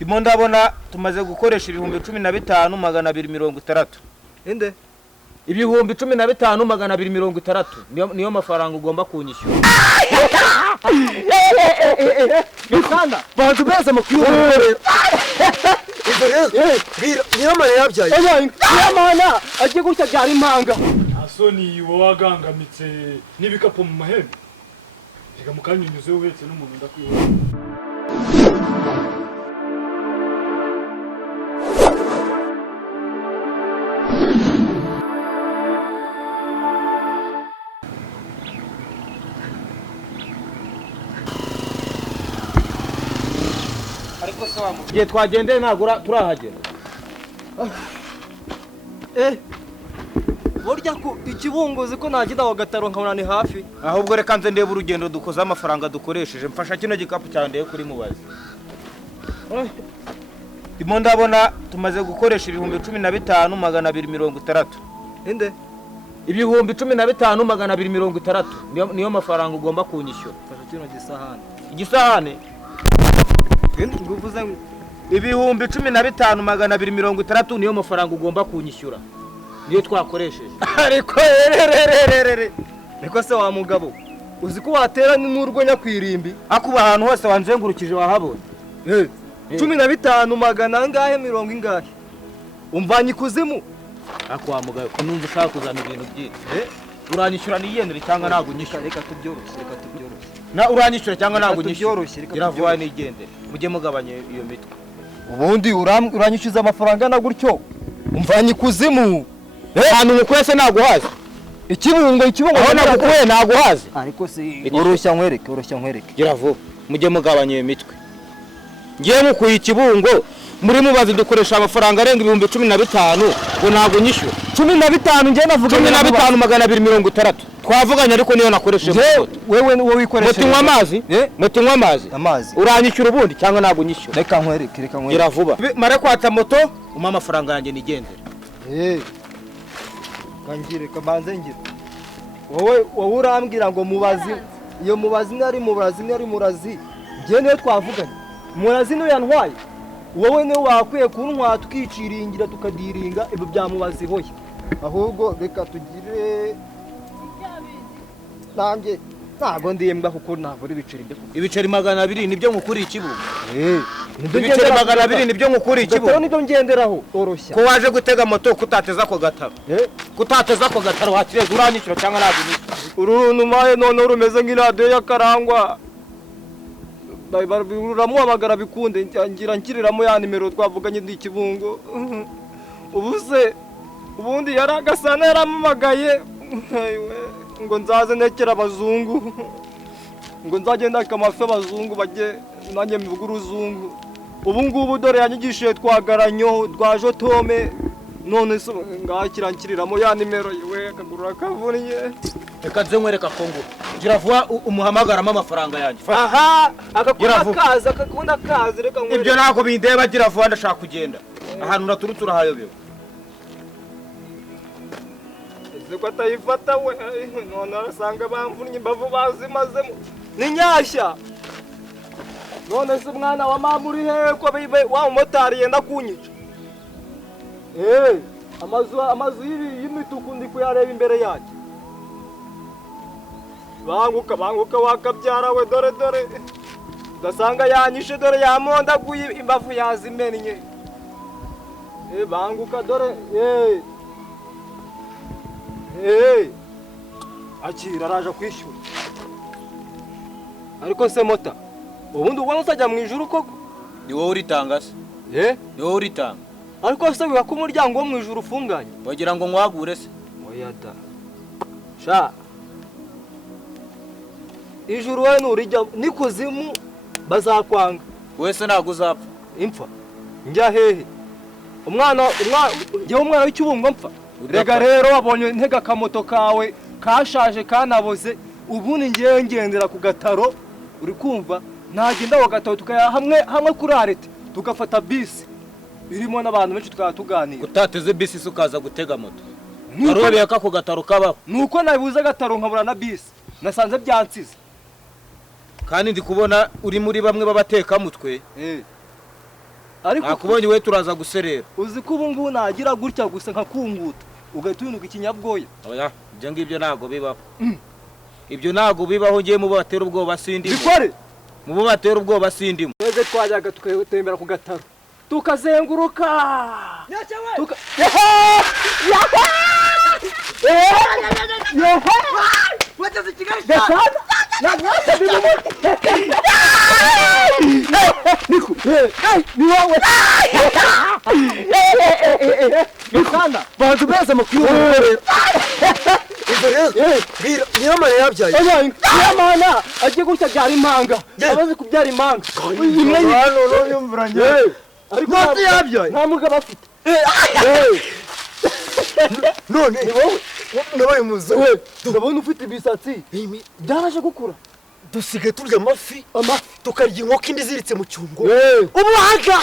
Ndimo ndabona tumaze gukoresha ibihumbi 15,260. Inde? Ibihumbi 15,260 niyo mafaranga ugomba kunyishyura. Bikanda, bantu bese mukiyumvira. Niyo mane yabyaye. Niyo mana agiye gutya byari impanga. Asoni wagangamitse n'ibikapo mu mahembe. Reka mukanyunyuze ubetse n'umuntu ndakwibona. Giye twagendeye nagura turahagera. Burya ko ikibunguzi ko nagida wa gataro nkabona ni hafi. Ahubwo reka nze ndebe urugendo dukoza amafaranga dukoresheje. Mfasha kino gikapu cyandeye kuri mubazi. Ndimo ndabona tumaze gukoresha ibihumbi 15,260. Inde? Ibihumbi 15,260 niyo mafaranga ugomba kunyishyura. Fasha kino gisahane. Igisahane? Nguvuze ibihumbi 15,260 niyo mafaranga ugomba kunyishyura. Niyo twakoresheje. Ariko Niko se wa mugabo. Uzi ko watera n'urwo nyakwirimbi. Akuba ahantu hose wanzengurukije wahabonye. 15,000 ngahe 70 ngahe. Umvanye kuzimu. Akwa mugabo ko numva ushaka kuzana ibintu byinshi. Uranyishyura niyendere cyangwa ntago nyishyura. Reka tubyoroshye. Na uranyishyura cyangwa ntago nyishyura. Byoroshye. Iravuye nigendere. Mujye mugabanye iyo mitwe. Ubundi uranyishyuza amafaranga na gutyo. Umvanye kuzimu. Hano mukwese naguhaze. Ikibungo aho nagukuye naguhaze. Ariko se oroshya nkwereke. Gira mujye mugabanye iyo mitwe. Ngiye mukuye ikibungo muri mubazi dukoresha amafaranga arenga ibihumbi 15 ngo ntago nyishyura. 15 ngiye navuga 15,260. Twavuganye ariko niyo nakoresheje. Wewe wikoresheje. Motinywa amazi. Uranyishyura ubundi cyangwa ntago nyishyura. Reka nkwereke. Gira vuba. Mare kwata moto umpa amafaranga yanjye nigendere. Kangire kabanze ngire. Wowe urambwira ngo mubazi. Iyo mubazi ni ari murazi. Ngiye niyo twavuganye. Murazi no yantwaye. Wowe ne wakwiye kuntwa tukiciringira tukadiringa ibyo byamubazi hoye. Ahubwo reka tugire nanjye ntago ndiyembwa kuko ntago ibiceri byo. Ibiceri 200 nibyo nkukuri ikibungo. Ibiceri 200 nibyo nkukuri ikibungo. Gataro nibyo ngenderaho oroshya. Ko waje gutega moto kutateza ko gataro. Kutateza ko gataro wakireze uranyishyura cyangwa ntago nyishyura. Uruntu maye none urumeze nk'iradiyo y'akarangwa. Uramuhamagara bikunde ngira nkiriramo ya nimero twavuganye ndi ikibungo. Ubundi yaragasana yaramamagaye ngo nzaze nekera abazungu. Ngo nzagenda kamafe abazungu bajye nanjye mvuga uruzungu. Ubu ngubu dore yanyigishije twagaranyo twaje tome none so ngakira nkiriramo ya nimero yewe akagurura kavunnye. Reka nze nkwereka kongo. Gira vuba umuhamagaramo amafaranga yanjye. Aha akakunda kazi reka nkwereka. Ibyo nako bindeba gira vuba ndashaka kugenda. Ahantu naturutse urahayobewe. Ziko atayifata we none arasanga bamvunnye imbavu bazimazemo. Ni nyashya. None se mwana wa mama uri he ko wa umotari yenda kunyica. Amazu y'imituku ndi kuyareba imbere yanjye. Banguka wakabyara we dore. Dasanga yanyishe dore yamondaguye imbavu yazimennye. Banguka dore. Akira araje kwishyura. Ariko se mota. Ubundi ubona usajya mu ijuru koko? Ni wowe uritanga se? Ni wowe uritanga. Ariko se biba ko umuryango wo mu ijuru ufunganye. Wagira ngo nkwagure se? Oya da. Sha. Ijuru we nurijya nikuzimu bazakwanga. Wese ntago uzapfa. Impfa. Njya hehe? Umwana w'icyubungo mpfa. Rega rero wabonye ntega kamoto kawe kashaje kanaboze ubundi ngiye ngendera ku gataro uri kumva ntagenda wa gataro tukaya hamwe kuri arete tugafata bisi birimo n'abantu benshi tukatuganira. Utateze bisi sukaza gutega moto. Arobeye ka ku gataro kabaho. Nuko nabibuze gataro nkabura na bisi. Nasanze byansize. Kandi ndi kubona uri muri bamwe babateka mutwe. ariko nakubonye we turaza guserera. uzi ko ubu ngubu nagira gutya gusa nkakunguta ugahita uhinduka ikinyabwoya. Oya ibyo ngibyo ntabwo bibaho. Ibyo ntabwo bibaho, ngiye mu batera ubwoba sindimo. bikore Mu bo batera ubwoba sindimo. twese twajyaga tukatembera ku gataro tukazenguruka bantu beza amakuru Nyiramana yabyaye. Nyiramana agiye gutya byara impanga amaze kubyara impanga ariko Ntabwo yabyaye. nta mugabo afite. None nabaye muzo. ndabona ufite imisatsi byaraje gukura. Dusigaye turya amafi tukarya inkoko indi ziritse mu cyungo. ubuhaga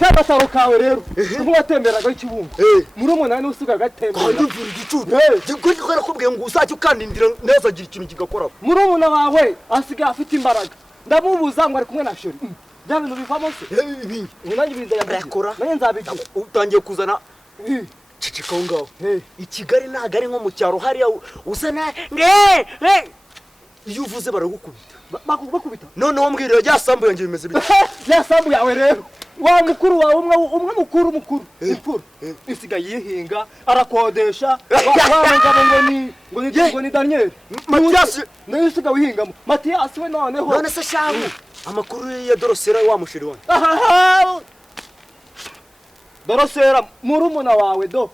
kagataro kawe rero ubwo watemberaga ikibungo muri umunani usigaye agatembera Ndumvira igicucu. Giko karakubwiye ngo uzajye ukandindira neza agira ikintu kigakoraho. muri umuna wawe asigaye afite imbaraga ndamubuza ngo ari kumwe na sheri bya bintu bivamo se Ibi nanjye biza Yakora. nanjye nzabigira utangiye kuzana cicika aho ngaho. I Kigali ntabwo ari nko mu cyaro hariya usana iyo uvuze baragukubita. bakubita Noneho mbwirira rya sambu yanjye bimeze bite. ya sambu yawe rero wa mukuru wawe umwe mukuru isigaye yihinga arakodesha wa mugabo ngo ni Daniel Matiyasi nayo usigaye wihingamo Matiyasi we noneho none se shahu amakuru ya Dorosera wa mushiri wanjye. Dorosera muri umuna wawe do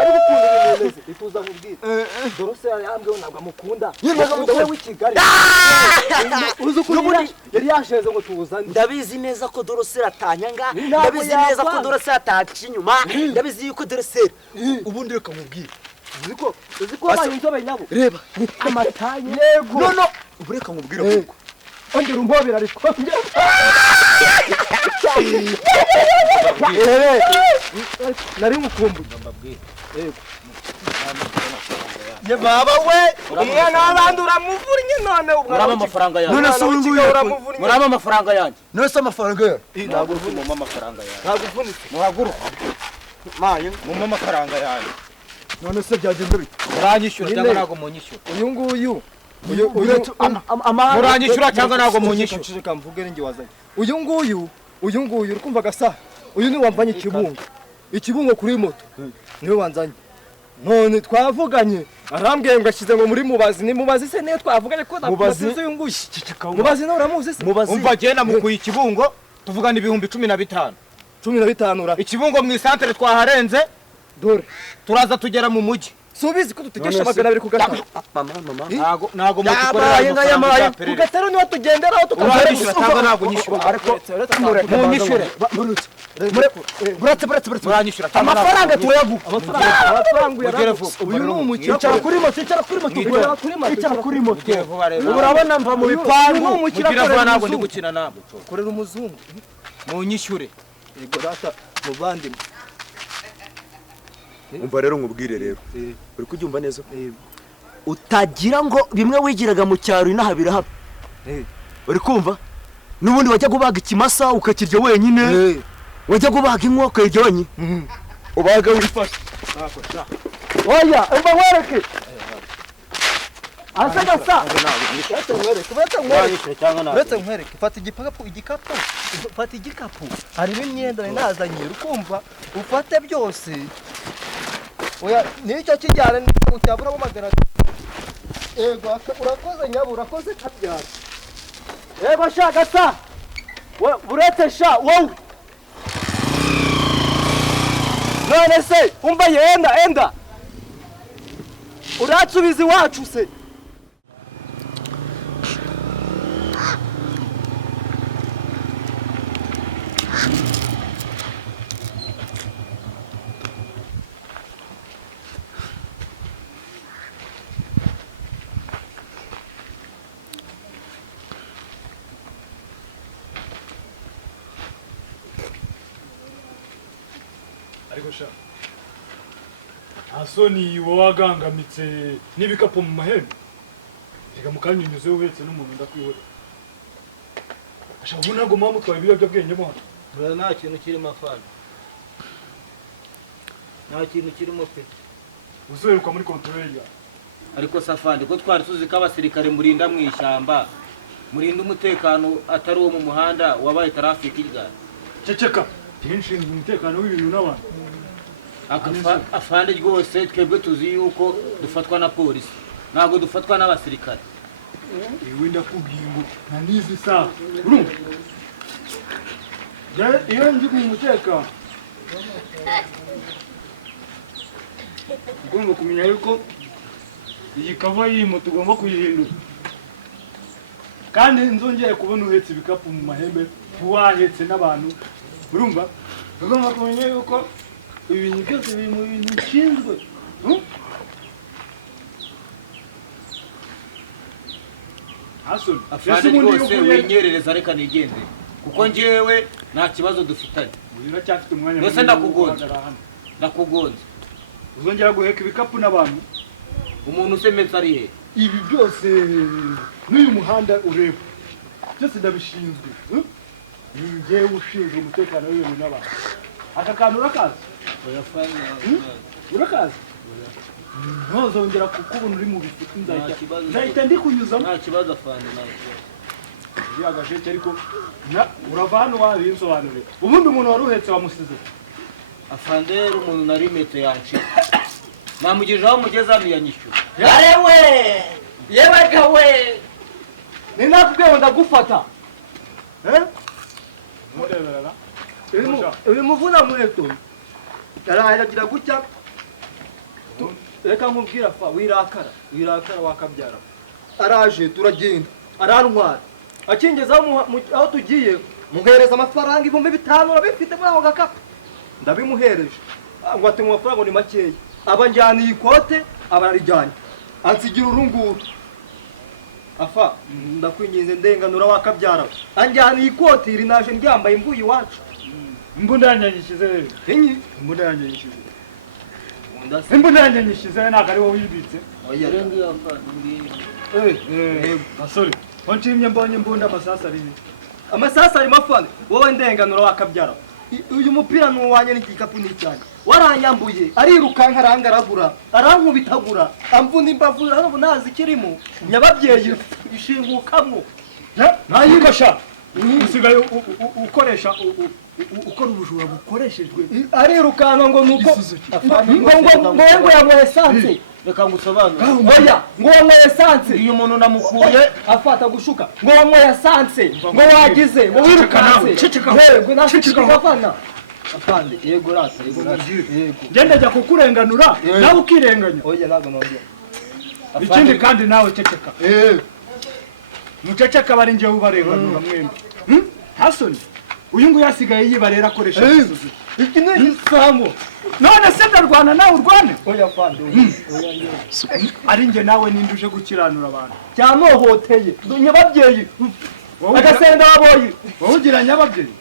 ariko ukuntu bimeze ifuza mubwira Dorosera yambwiye ntabwo amukunda we w'i Kigali uzi ukuntu yari yasheze ngo tuwuzane. Ndabizi neza ko Dorosera atanyanga, ndabizi neza ko Dorosera ataca inyuma, ndabizi yuko Dorosera ubundi reka mubwire. uzi ko wabaye inzobe nyabo Reba amatanye yego no ubu reka mubwire kuko ongera umpobera ariko nari mukumbuye Mbabwire. ye baba we umwana w'abandi uramuvunye none Muraba amafaranga yanjye. None se uyu uramuvunye Muraba amafaranga yanjye. none se amafaranga yawe Ntabwo mumpa amafaranga yanjye. ntabwo uvunitse Muhaguruka. maye Mumpa amafaranga yanjye. none se byagenda bite. Muranyishyura cyangwa ntabwo munyishyura. uyu nguyu Muranyishyura cyangwa ntabwo munyishyura. reka mvuge ninjye wazanye uyu nguyu uri kumva gasa uyu ni wamvanye ikibungo kuri moto niwe wanzanye none twavuganye arambwiye ngo ashyize ngo muri mubazi ni mubazi se niyo twavuganye ko Mubazi? uyu nguyu mubazi nawe uramuzi se Umva genda mukuye ikibungo tuvugana ibihumbi 15. 15 Ikibungo mu isantere twaharenze dore turaza tugera mu mujyi. subizi ko dutegesha 200 ku gataro mama ntabwo mutukorera amafaranga ku gataro niho tugenderaho uranyishyura cyangwa ntabwo nyishyura. Munyishyure. buretse Muranyishyura cyangwa amafaranga turayaguha. amafaranga Ugere uyarabye vuba. uyu ni umukino icara kuri moto icara kuri moto Ugere vuba rero. urabona mva mu bipangu Mugire vuba ntabwo ndi gukina ntabwo. korera umuzungu Munyishyure. yego data muvandimwe umva rero nkubwire rero uri kubyumva neza utagira ngo bimwe wigiraga mu cyaro inaha birahaba. Uri kumva n'ubundi wajya gubaga ikimasa ukakirya wenyine wajya gubaga inkoko ukayirya wenyine ubaga wifashe. oya umva nkwereke asa gasa uretse nkwereke fata fata igikapu harimo imyenda nazanye ukumva ufate byose oya nicyo kijyana cyaburamo magana yego urakoze nyabo urakoze kabyara yego sha gasa burete sha wowe none se umva enda uratsubiza iwacu se ariko sha nta soni wowe wagangamitse n'ibikapu mu mahembe reka mukanyunyuze uhetse n'umuntu ndakwihorera ashaka ubu ntabwo muba mutwaye ibiyobyabwenge mo hano buriya nta kintu kirimo afana nta kintu kirimo pe uzoheruka muri kontorori yawe ariko safandi ko twari tuzi ko abasirikare murinda mu ishyamba murinda umutekano atari uwo mu muhanda wabaye traffic irya ceceka nshinzwe umutekano w'ibintu n'abantu afande rwose twebwe tuzi yuko dufatwa na polisi ntabwo dufatwa n'abasirikare iwe ndakubwiye ngo nta n'izi saha urumva iyo ndi mu mutekano ugomba kumenya yuko iyi kava y'imo tugomba kuyihindura kandi nzongere kubona uhetse ibikapu mu mahembe wahetse n'abantu urumva tugomba kumenya yuko ibintu byose biri mu bintu bishinzwe afande rwose winyerereza reka nigendere kuko njyewe nta kibazo dufitanye uracyafite umwanya mbese ndakugonze uzongera guheka ibikapu n'abantu umuntu usemetse ari he ibi byose n'uyu muhanda ureba byose ndabishinzwe njyewe ushinzwe umutekano w'ibintu n'abantu aka kantu urakazi urakazi ntuzongera kukubona uri mu bifite nzahita ndikunyuzamo nta kibazo afande uriya gasheke ariko urava hano wabinsobanurira ubundi umuntu wari uhetse wamusize afande rero umuntu nari metero yanciye namugejeje aho mugeze hano yanyishyura yarewe yebaga we ni nakubwiye ngo ndagufata mureberera uyu muvuna muheto yaraheragira gutya reka nkubwira fa wirakara wakabyara araje turagenda arantwara akingeza aho tugiye muhereza amafaranga 5,000 urabifite muri ako gakapu ndabimuhereje ngo ati mu mafaranga ni makeya aba njyaniye ikote aba arijyanye ansigira urunguru afa ndakwinginze ndenganura wakabyara anjyaniye ikote iri naje ndyambaye imvuye iwacu imbunda yanjye nyishyize rero enyi imbunda yanjye nyishyize imbunda yanjye nyishyize ntabwo ari wowe uyibitse basore nshimye mbonye imbunda amasasa arimo afana wowe ndenganura wakabyara uyu mupira ni uwanye n'igikapu ni cyane waranyambuye arirukanka arangaragura arankubitagura amvuna imbavu ariko nazi kirimo nyababyeyi ishingukamo ntayikosha usigaye ukoresha ukora ubujura bukoreshejwe arirukanka ngo nuko ngo yanyweye esanse reka ngusobanure oya ngo wanyweye esanse iyo umuntu namukuye afata gushuka ngo wanyweye esanse ngo wagize ngo wirukanse yego nashikika afana afande yego rata yego genda jya kukurenganura nawe ukirenganya oya ntabwo nongera ikindi kandi nawe ceceka muceceka bari njye ubarenganura mwembi hasoni uyu nguyu yasigaye yibarera akoresha isuzu iki ni igisambo none se ndarwana nawe urwane oya afande ari njye nawe ninduje gukiranura abantu cyanohoteye nyababyeyi agasenda waboyi wowe ugira nyababyeyi